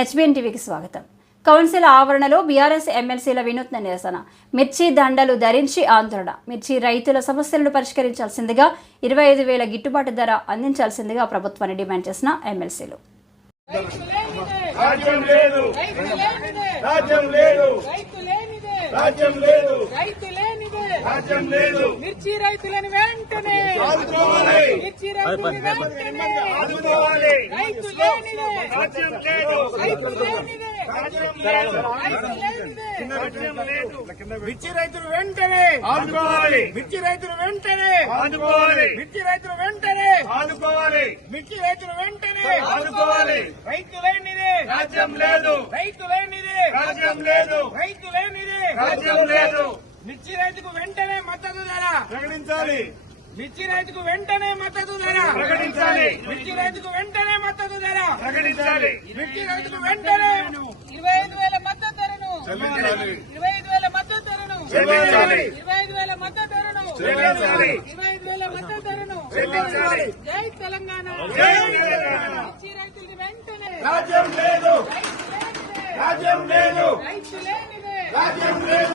HBN టీవీకి స్వాగతం. Council ఆవరణలో బీఆర్ఎస్ ఎమ్మెల్సీల వినూత్న నిరసన. మిర్చి దండలు ధరించి ఆందోళన. మిర్చి రైతుల సమస్యలను పరిష్కరించాల్సిందిగా 25,000 గిట్టుబాటు ధర అందించాల్సిందిగా ప్రభుత్వాన్ని డిమాండ్ చేసిన ఎమ్మెల్సీలు. మిర్చి రైతులను వెంటనే మిర్చి రైతులు వెంటనే ఆదుకోవాలి. మిర్చి రైతులు వెంటనే ఆదుకోవాలి. మిర్చి రైతులు వెంటనే ఆదుకోవాలి. మిర్చి రైతులు వెంటనే ఆదుకోవాలి. రైతు లేనిదే రాజ్యం లేదు. రైతు లేనిదే రాజ్యం లేదు. రైతు లేనిదే రాజ్యం లేదు. మిర్చి రైతుకు వెంటనే మద్దతు ధర ప్రకటించాలి. మిర్చి రైతుకు వెంటనే మద్దతు ధర ప్రకటించాలి. మిర్చి రైతుకు వెంటనే మద్దతు ధర ప్రకటించాలి. మిర్చి రైతుకు వెంటనే 25,000 మద్దతు ధరను చెల్లించాలి. 25,000 మద్దతు ధరను చెల్లించాలి. 25,000 మద్దతు ధరను చెల్లించాలి. 25,000 మద్దతు ధరను చెల్లించాలి. జై తెలంగాణ. జై తెలంగాణ. మిర్చి రైతులకు వెంటనే రాజ్యం లేదు. రాజ్యం లేదు. రైతు లేనిదే రాజ్యం లేదు.